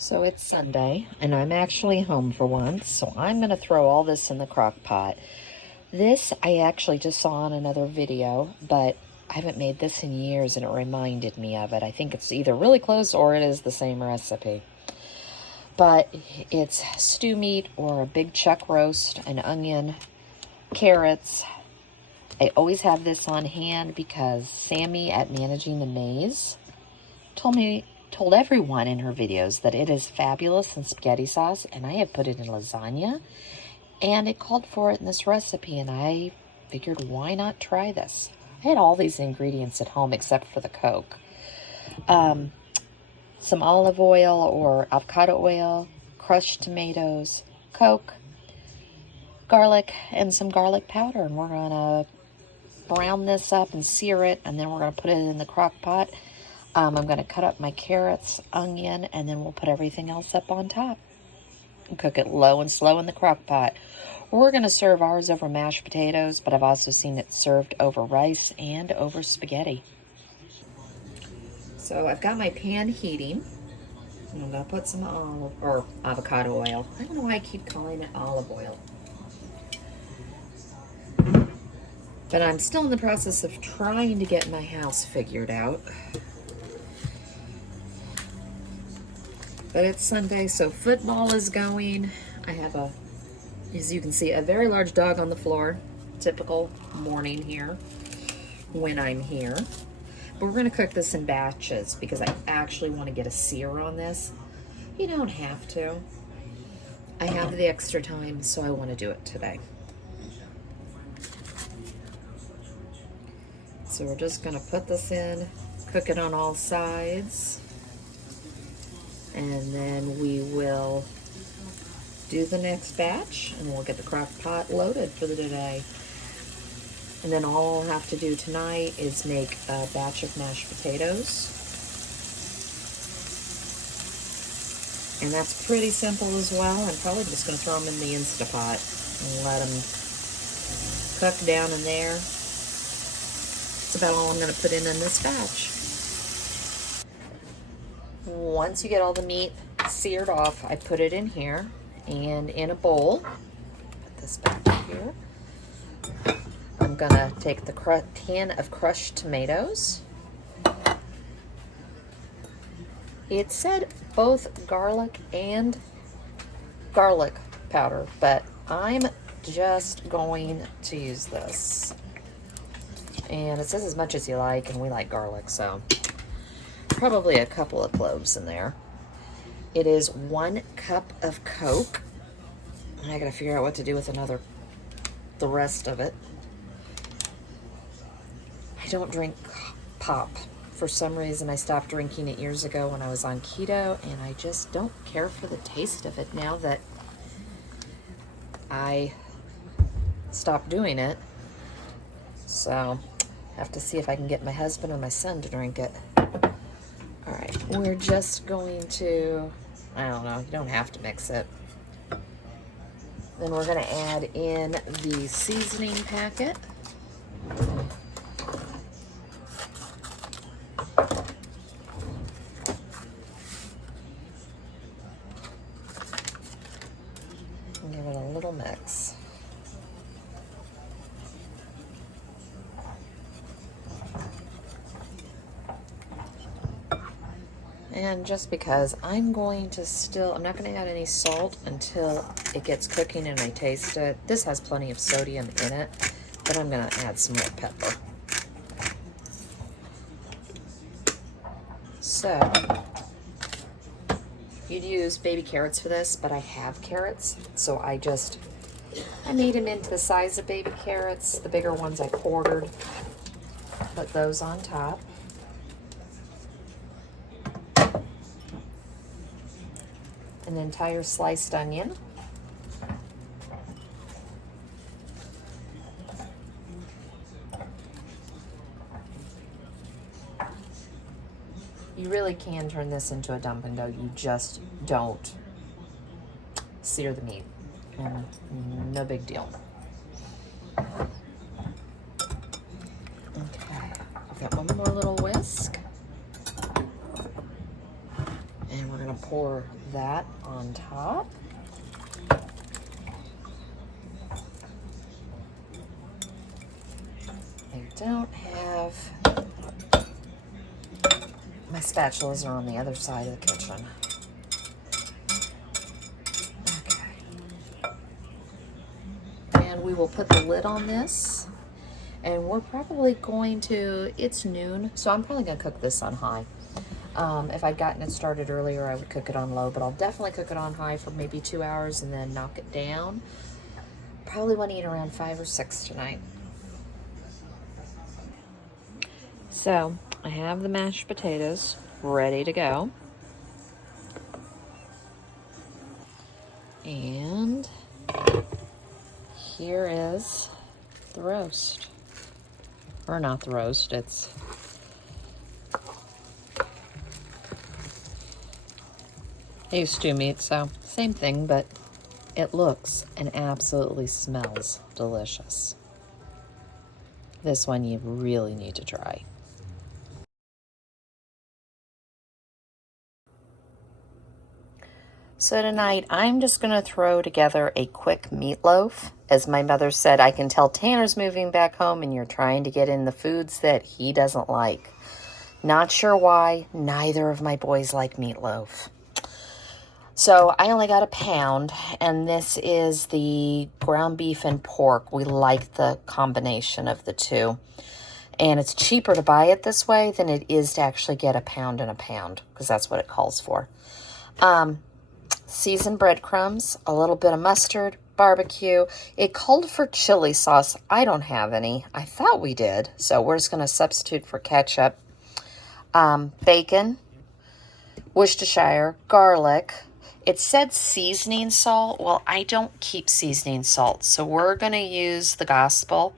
So it's Sunday, and I'm actually home for once, so I'm going to throw all this in the crock pot. This I actually just saw in another video, but I haven't made this in years, and it reminded me of it. I think it's either really close or it is the same recipe. But it's stew meat or a big chuck roast, an onion, carrots. I always have this on hand because Sammy at Managing the Maze told everyone in her videos that it is fabulous in spaghetti sauce, and I have put it in lasagna, and it called for it in this recipe, and I figured, why not try this? I had all these ingredients at home except for the Coke. Some olive oil or avocado oil, crushed tomatoes, Coke, garlic, and some garlic powder, and we're gonna brown this up and sear it, and then we're gonna put it in the crock pot. I'm going to cut up my carrots, onion, and then we'll put everything else up on top. And cook it low and slow in the crock pot. We're going to serve ours over mashed potatoes, but I've also seen it served over rice and over spaghetti. So I've got my pan heating. And I'm going to put some avocado oil. I don't know why I keep calling it olive oil. But I'm still in the process of trying to get my house figured out. But it's Sunday, so football is going. I have as you can see, a very large dog on the floor. Typical morning here when I'm here. But we're gonna cook this in batches because I actually want to get a sear on this. You don't have to. I have the extra time, so I want to do it today. So we're just gonna put this in, cook it on all sides. And then we will do the next batch, and we'll get the crock pot loaded for the day. And then all I'll have to do tonight is make a batch of mashed potatoes. And that's pretty simple as well. I'm probably just going to throw them in the Instapot and let them cook down in there. That's about all I'm going to put in this batch. Once you get all the meat seared off, I put it in here and in a bowl. Put this back here. I'm gonna take the can of crushed tomatoes. It said both garlic and garlic powder, but I'm just going to use this. And it says as much as you like, and we like garlic, so probably a couple of cloves in there. It is 1 cup of Coke. And I gotta figure out what to do with the rest of it. I don't drink pop. For some reason, I stopped drinking it years ago when I was on keto, and I just don't care for the taste of it now that I stopped doing it. So, I have to see if I can get my husband or my son to drink it. All right, we're just going to, I don't know, you don't have to mix it. Then we're gonna add in the seasoning packet. And give it a little mix. And just because I'm not going to add any salt until it gets cooking and I taste it. This has plenty of sodium in it, but I'm going to add some more pepper. So, you'd use baby carrots for this, but I have carrots, so I made them into the size of baby carrots. The bigger ones I quartered. Put those on top. An entire sliced onion. You really can turn this into a dump and go. You just don't sear the meat. And no big deal. Okay, I've got one more little whisk. And we're gonna pour that on top. I don't have, my spatulas are on the other side of the kitchen. Okay. And we will put the lid on this. And we're probably going to, it's noon, so I'm probably going to cook this on high. If I'd gotten it started earlier, I would cook it on low, but I'll definitely cook it on high for maybe 2 hours and then knock it down. Probably want to eat around 5 or 6 tonight. So I have the mashed potatoes ready to go. And here is the roast. Or not the roast, it's I use stew meat, so same thing, but it looks and absolutely smells delicious. This one you really need to try. So tonight, I'm just going to throw together a quick meatloaf. As my mother said, I can tell Tanner's moving back home and you're trying to get in the foods that he doesn't like. Not sure why, neither of my boys like meatloaf. So I only got a pound, and this is the ground beef and pork. We like the combination of the two. And it's cheaper to buy it this way than it is to actually get a pound and a pound, because that's what it calls for. Seasoned breadcrumbs, a little bit of mustard, barbecue. It called for chili sauce. I don't have any. I thought we did, so we're just going to substitute for ketchup. Bacon, Worcestershire, garlic. It said seasoning salt. Well, I don't keep seasoning salt, so we're going to use the gospel.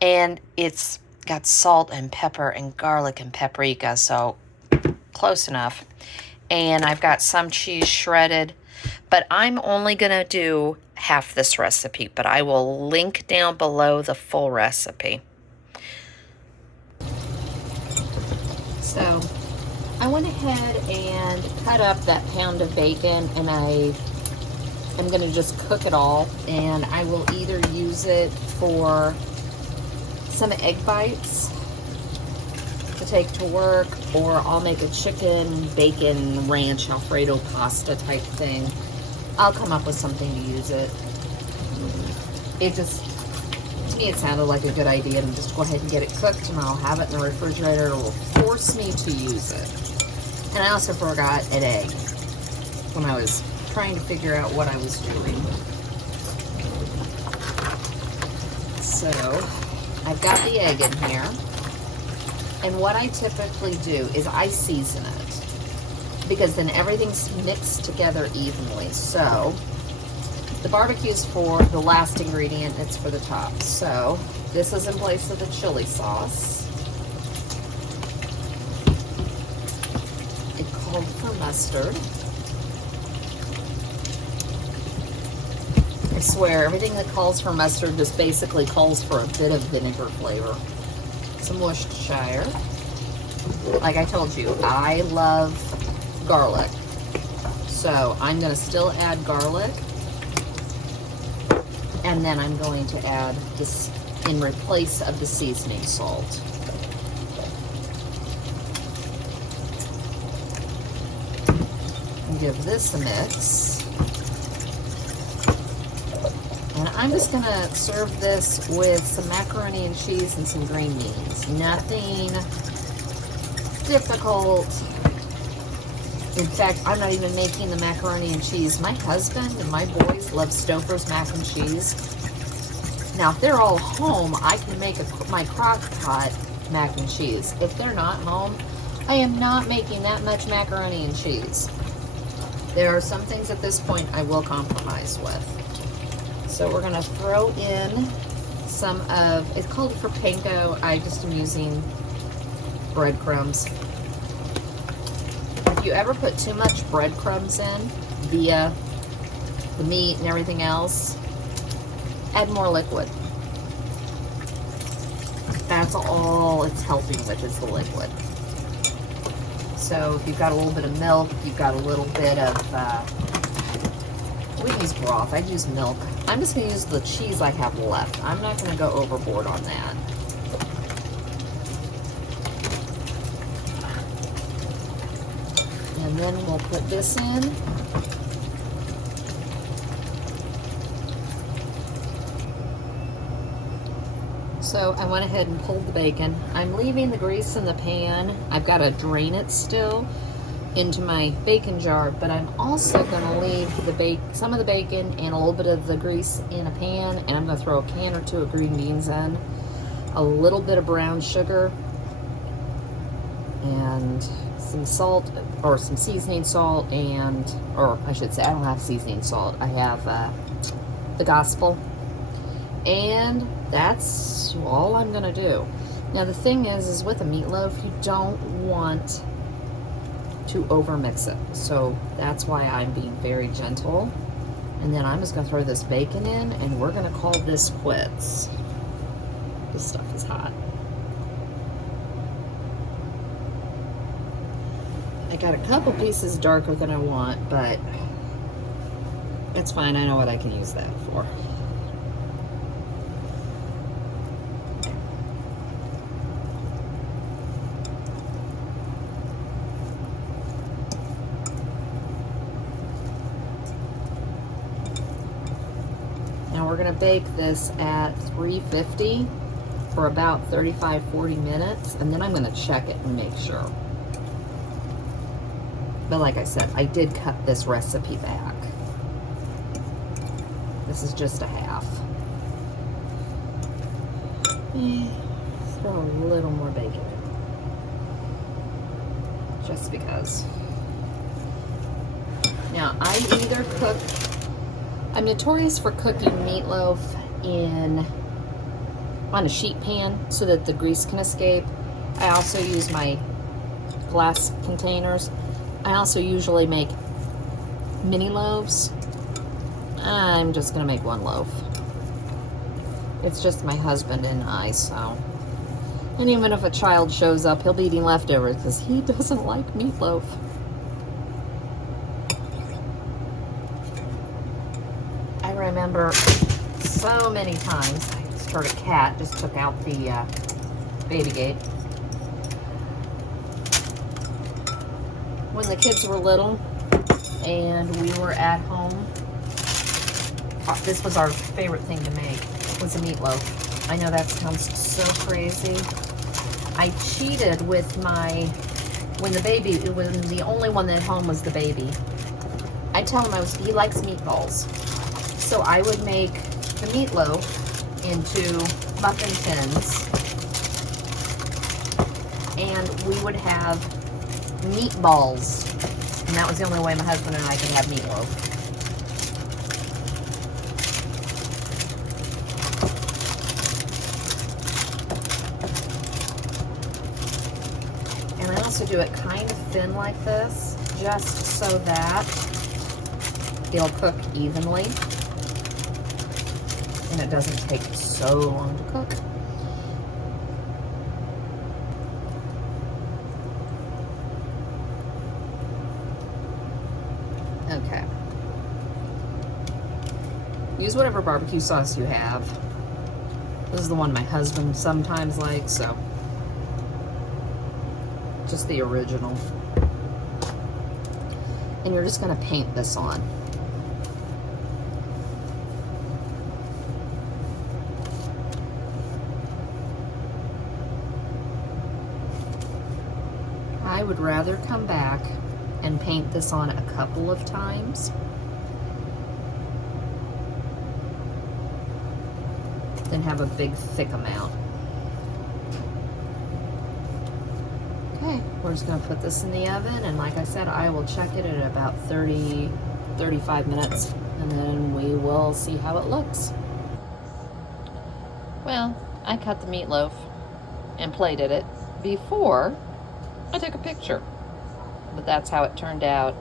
And it's got salt and pepper and garlic and paprika, so close enough. And I've got some cheese shredded, but I'm only going to do half this recipe, but I will link down below the full recipe. So I went ahead and cut up that pound of bacon, and I'm going to just cook it all, and I will either use it for some egg bites to take to work, or I'll make a chicken bacon ranch Alfredo pasta type thing. I'll come up with something to use it. It just, to me, it sounded like a good idea to just go ahead and get it cooked, and I'll have it in the refrigerator. It will force me to use it. And I also forgot an egg when I was trying to figure out what I was doing. So I've got the egg in here. And what I typically do is I season it, because then everything's mixed together evenly. So the barbecue's for the last ingredient, it's for the top. So this is in place of the chili sauce. It called for mustard. I swear, everything that calls for mustard just basically calls for a bit of vinegar flavor. Some Worcestershire. Like I told you, I love garlic. So I'm going to still add garlic. And then I'm going to add this in replace of the seasoning salt. And give this a mix. And I'm just going to serve this with some macaroni and cheese and some green beans. Nothing difficult. In fact, I'm not even making the macaroni and cheese. My husband and my boys love Stouffer's mac and cheese. Now, if they're all home, I can make my crock pot mac and cheese. If they're not home, I am not making that much macaroni and cheese. There are some things at this point I will compromise with. So we're going to throw in some of, it's called for panko. I just am using breadcrumbs. If you ever put too much breadcrumbs in via the meat and everything else, add more liquid. That's all it's helping with, is the liquid. So if you've got a little bit of milk, you've got a little bit of, we use broth, I'd use milk. I'm just gonna use the cheese I have left. I'm not gonna go overboard on that. And then we'll put this in. So I went ahead and pulled the bacon. I'm leaving the grease in the pan. I've got to drain it still into my bacon jar, but I'm also going to leave the some of the bacon and a little bit of the grease in a pan, and I'm going to throw a can or two of green beans in, a little bit of brown sugar, and some salt, or some seasoning salt, or I should say, I don't have seasoning salt. I have the Gospel, and that's all I'm gonna do. Now the thing is with a meatloaf, you don't want to over mix it, so that's why I'm being very gentle. And then I'm just gonna throw this bacon in, and we're gonna call this quits. This stuff is hot. I got a couple pieces darker than I want, but it's fine. I know what I can use that for. Now we're going to bake this at 350 for about 35-40 minutes, and then I'm going to check it and make sure. But like I said, I did cut this recipe back. This is just a half. Throw a little more bacon in. Just because. Now, I'm notorious for cooking meatloaf on a sheet pan so that the grease can escape. I also use my glass containers. I also usually make mini loaves. I'm just gonna make one loaf. It's just my husband and I, so. And even if a child shows up, he'll be eating leftovers because he doesn't like meatloaf. I remember so many times, I heard a cat just took out the baby gate. When the kids were little and we were at home, this was our favorite thing to make, was a meatloaf. I know that sounds so crazy. I cheated with when the only one at home was the baby. I tell him he likes meatballs. So I would make the meatloaf into muffin tins, and we would have meatballs, and that was the only way my husband and I could have meatloaf. And I also do it kind of thin like this, just so that it'll cook evenly, and it doesn't take so long to cook. Okay. Use whatever barbecue sauce you have. This is the one my husband sometimes likes, so just the original. And you're just going to paint this on. I would rather come back and paint this on a couple of times than have a big thick amount. Okay, we're just going to put this in the oven, and like I said, I will check it at about 35 minutes, and then we will see how it looks. Well, I cut the meatloaf and plated it before I took a picture, but that's how it turned out.